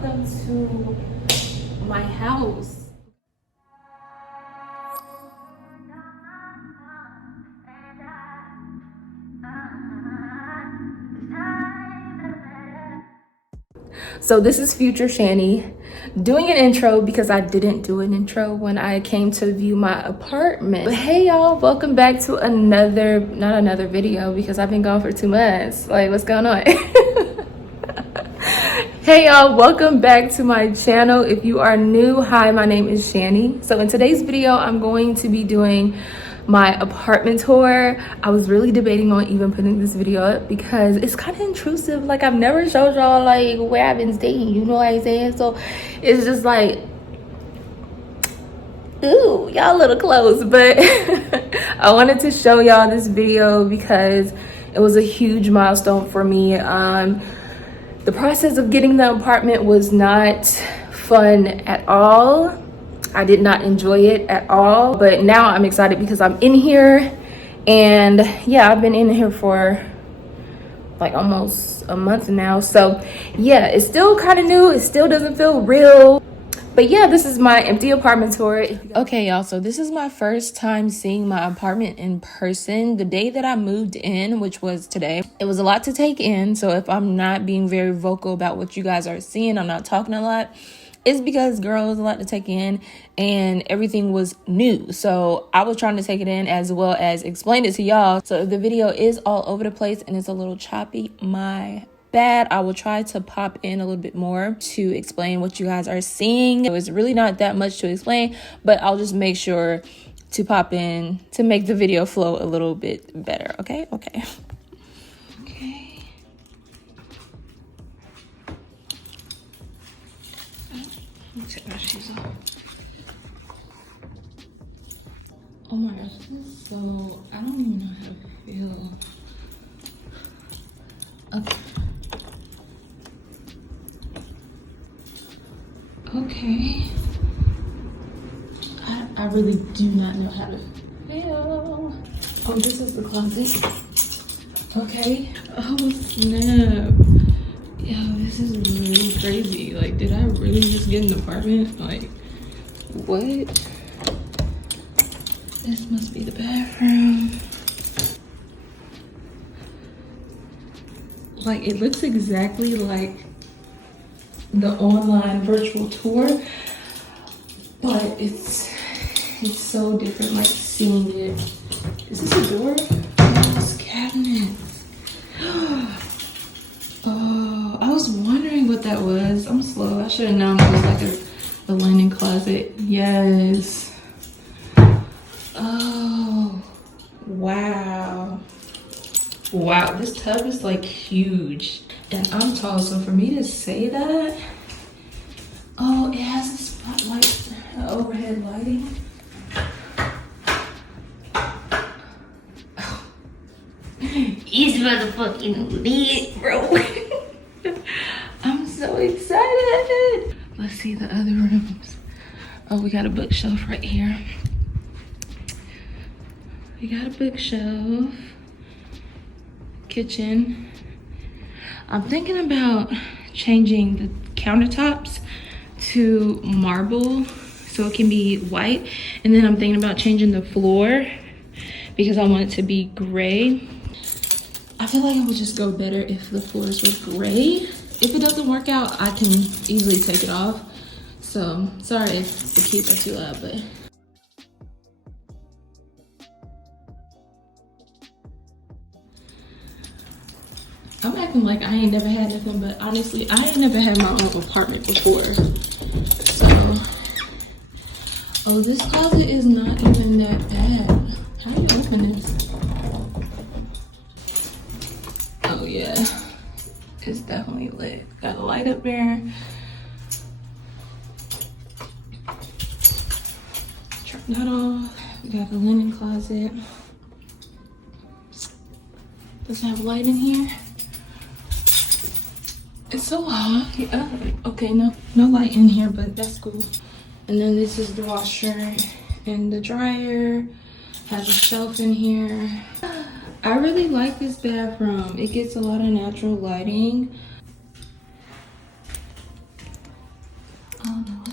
welcome to my house. So this is future Shanny doing an intro because I didn't do an intro when I came to view my apartment. But hey y'all, welcome back to not another video because I've been gone for 2 months. Like, what's going on? Hey y'all, welcome back to my channel. If you are new, hi, my name is Shanny. So in today's video, I'm going to be doing my apartment tour. I was really debating on even putting this video up because it's kind of intrusive. Like, I've never showed y'all like where I've been staying, you know what I'm saying? So it's just like, ooh, y'all a little close, but I wanted to show y'all this video because it was a huge milestone for me. The process of getting the apartment was not fun at all. I did not enjoy it at all, but now I'm excited because I'm in here. And yeah, I've been in here for like almost a month now. So yeah, it's still kind of new. It still doesn't feel real. But yeah, this is my empty apartment tour. Okay, y'all, so this is my first time seeing my apartment in person. The day that I moved in, which was today, it was a lot to take in. So if I'm not being very vocal about what you guys are seeing, I'm not talking a lot, it's because, girl, it was a lot to take in and everything was new. So I was trying to take it in as well as explain it to y'all. So if the video is all over the place and it's a little choppy, my bad. I will try to pop in a little bit more to explain what you guys are seeing. It was really not that much to explain, but I'll just make sure to pop in to make the video flow a little bit better. Okay. Let's take my shoes off. Oh my gosh, this is so, I don't even know how to feel. Okay. I really do not know how to feel. Oh, this is the closet. Okay. Oh, snap. Yo, this is really crazy. Like, did I really just get an apartment? Like, what? This must be the bathroom. Like, it looks exactly like the online virtual tour, but it's so different, like seeing it. Is this a door? No, it's cabinets. Oh, I was wondering what that was. I'm slow. I should have known it was like a linen closet. Yes. Oh, wow. Wow, this tub is like huge. And I'm tall, so for me to say that, oh, it has a spotlight, overhead lighting. Oh. It's motherfucking lit, bro. I'm so excited. Let's see the other rooms. Oh, we got a bookshelf right here. We got a bookshelf. Kitchen. I'm thinking about changing the countertops to marble so it can be white. And then I'm thinking about changing the floor because I want it to be gray. I feel like it would just go better if the floors were gray. If it doesn't work out, I can easily take it off. So sorry if the kids are too loud, but I'm acting like I ain't never had nothing, but honestly, I ain't never had my own apartment before. So, oh, this closet is not even that bad. How do you open this? Oh yeah, it's definitely lit. Got a light up there. Turn that off. We got the linen closet. Does it have light in here? It's so hot. Yeah. Okay, no light in here, but that's cool. And then this is the washer and the dryer. Has a shelf in here. I really like this bathroom. It gets a lot of natural lighting.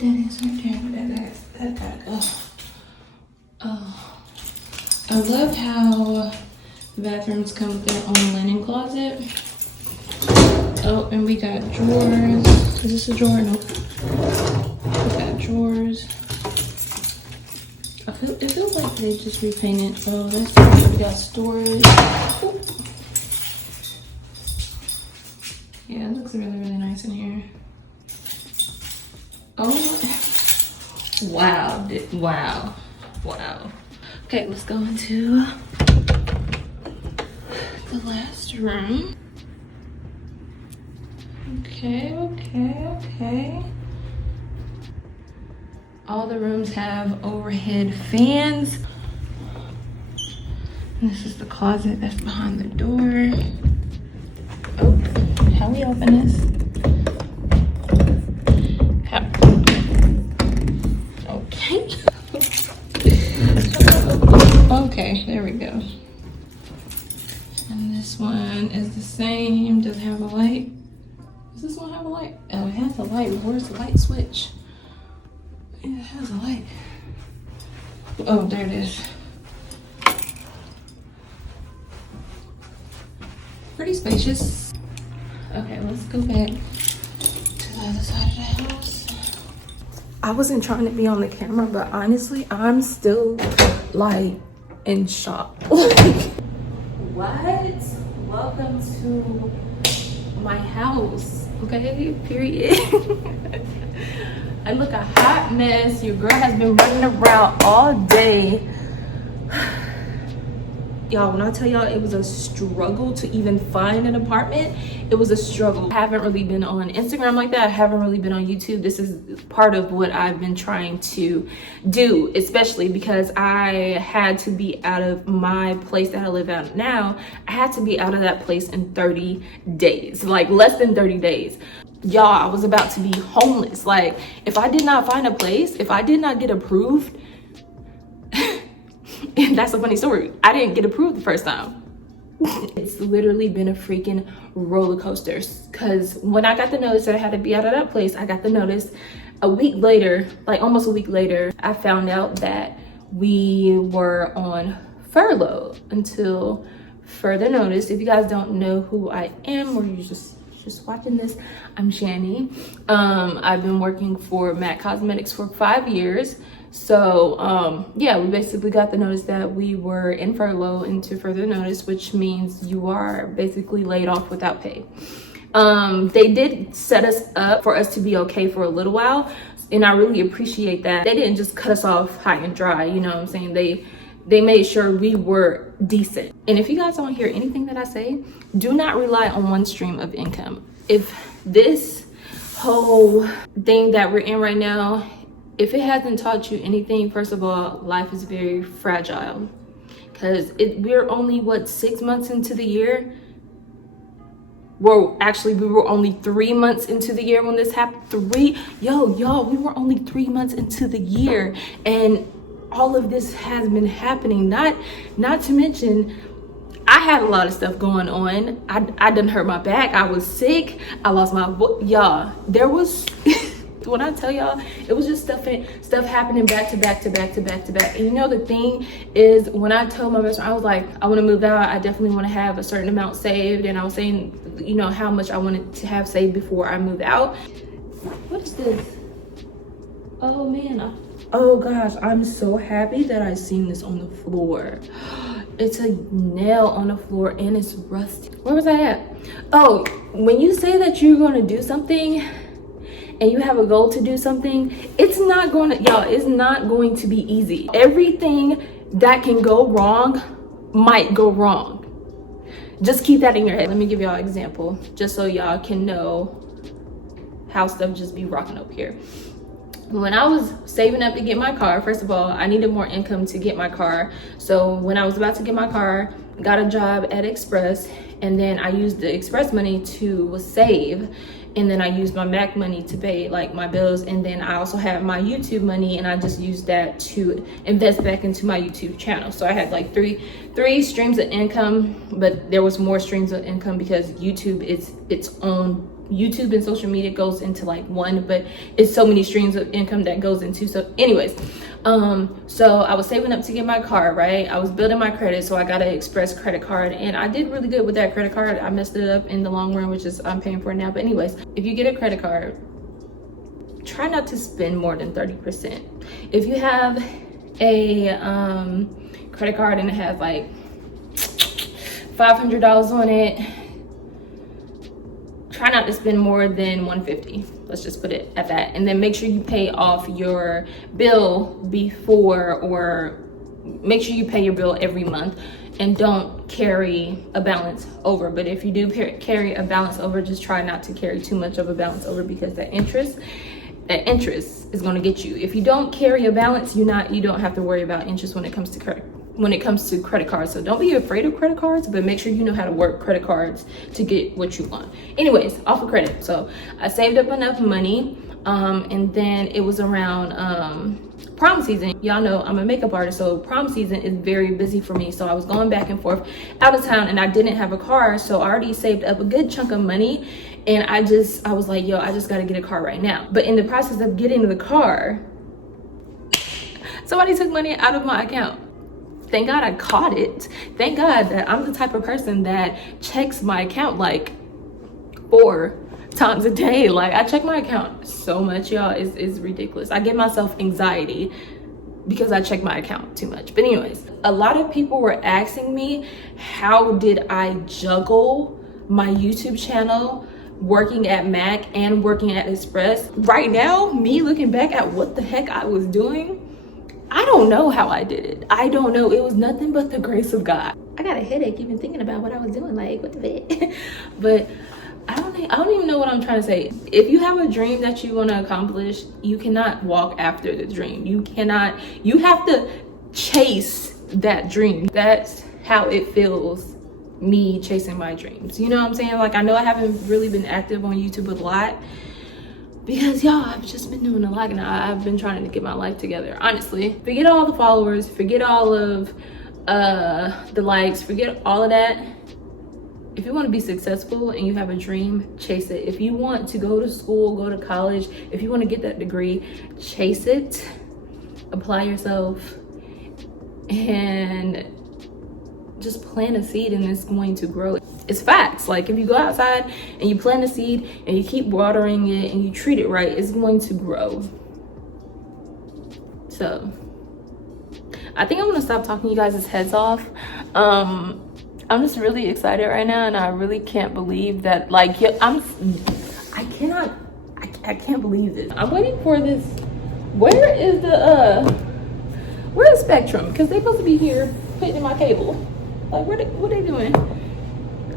that is right there. That gotta go. Oh, I love how the bathrooms come with their own linen closet. Oh, and we got drawers. Is this a drawer? Nope. We got drawers. It feels like they just repainted. Oh, that's good. We got storage. Ooh. Yeah, it looks really, really nice in here. Oh, wow, wow, wow. Okay, let's go into the last room. Okay. All the rooms have overhead fans. And this is the closet that's behind the door. Oh, how we open this? Okay. Okay, there we go. And this one is the same. Does it have a light? Does this one have a light? Oh, it has a light. Where's the light switch? Yeah, it has a light. Oh, there it is. Pretty spacious. Okay, let's go back to the other side of the house. I wasn't trying to be on the camera, but honestly, I'm still like in shock. What? Welcome to my house, okay? Period. I look a hot mess. Your girl has been running around all day. Y'all, when I tell y'all it was a struggle to even find an apartment, it was a struggle. I haven't really been on Instagram like that. I haven't really been on YouTube. This is part of what I've been trying to do, especially because I had to be out of my place that I live out now. I had to be out of that place in 30 days, like less than 30 days. Y'all, I was about to be homeless. Like, if I did not find a place, if I did not get approved, and that's a funny story. I didn't get approved the first time. It's literally been a freaking roller coaster. Because when I got the notice that I had to be out of that place, I got the notice a week later, like almost a week later, I found out that we were on furlough until further notice. If you guys don't know who I am, or you're just watching this, I'm Shanny. I've been working for MAC Cosmetics for 5 years. So yeah, we basically got the notice that we were in furlough into further notice, which means you are basically laid off without pay. They did set us up for us to be okay for a little while, and I really appreciate that. They didn't just cut us off high and dry, you know what I'm saying? They made sure we were decent. And if you guys don't hear anything that I say, do not rely on one stream of income. If this whole thing that we're in right now, if it hasn't taught you anything, first of all, life is very fragile. Because we're only, what, 6 months into the year? Well, actually, we were only 3 months into the year when this happened. Y'all, we were only 3 months into the year. And all of this has been happening. Not to mention, I had a lot of stuff going on. I done hurt my back. I was sick. I lost my voice. Y'all, there was... When I tell y'all, it was just stuff happening back to back. And you know, the thing is, when I told my best friend, I was like, I want to move out. I definitely want to have a certain amount saved. And I was saying, you know, how much I wanted to have saved before I move out. What is this? Oh man. Oh gosh, I'm so happy that I seen this on the floor. It's a nail on the floor and it's rusty. Where was I at? Oh, when you say that you're going to do something and you have a goal to do something, it's not going to be easy. Everything that can go wrong might go wrong. Just keep that in your head. Let me give y'all an example, just so y'all can know how stuff just be rocking up here. When I was saving up to get my car, first of all, I needed more income to get my car. So when I was about to get my car, got a job at Express, and then I used the Express money to save. And then I used my MAC money to pay like my bills, and then I also had my YouTube money, and I just used that to invest back into my YouTube channel. So I had like three streams of income, but there was more streams of income because YouTube is its own YouTube and social media goes into like one, but it's so many streams of income that goes into. So anyways, so I was saving up to get my car, right? I was building my credit, so I got an Express credit card, and I did really good with that credit card. I messed it up in the long run, which is I'm paying for it now. But anyways, if you get a credit card, try not to spend more than 30%. If you have a credit card and it has like $500 on it, try not to spend more than $150. Let's just put it at that. And then make sure you pay off your bill before, or make sure you pay your bill every month, and don't carry a balance over. But if you do carry a balance over, just try not to carry too much of a balance over, because that interest is going to get you. If you don't carry a balance, you don't have to worry about interest when it comes to credit cards. So don't be afraid of credit cards, but make sure you know how to work credit cards to get what you want. Anyways, off of credit. So I saved up enough money, and then it was around prom season. Y'all know I'm a makeup artist, so prom season is very busy for me. So I was going back and forth out of town, and I didn't have a car, so I already saved up a good chunk of money. And I was like, yo, I just got to get a car right now. But in the process of getting the car, somebody took money out of my account. Thank God I caught it. Thank God that I'm the type of person that checks my account like 4 times a day. Like, I check my account so much, y'all. It's ridiculous. I give myself anxiety because I check my account too much. But anyways, a lot of people were asking me, how did I juggle my YouTube channel, working at Mac and working at Express? Right now, me looking back at what the heck I was doing, I don't know how I did it. I don't know. It was nothing but the grace of God. I got a headache even thinking about what I was doing. Like, what the heck? But I don't even know what I'm trying to say. If you have a dream that you want to accomplish, you cannot walk after the dream. You have to chase that dream. That's how it feels, me chasing my dreams. You know what I'm saying? Like, I know I haven't really been active on YouTube a lot, because y'all, I've just been doing a lot, and I've been trying to get my life together. Honestly, forget all the followers, forget all of the likes, forget all of that. If you want to be successful and you have a dream, chase it. If you want to go to school, go to college, if you want to get that degree, chase it, apply yourself, and just plant a seed, and it's going to grow. It's facts. Like, if you go outside and you plant a seed and you keep watering it and you treat it right, it's going to grow. So I think I'm gonna stop talking you guys' heads off. I'm just really excited right now, and I really can't believe that, like, yeah, I can't believe this. I'm waiting for this. Where's Spectrum? Because they're supposed to be here putting in my cable. Like, what they doing?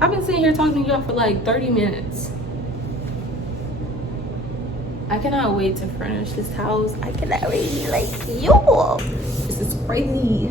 I've been sitting here talking to y'all for like 30 minutes. I cannot wait to furnish this house. I cannot wait. Like, yo, this is crazy.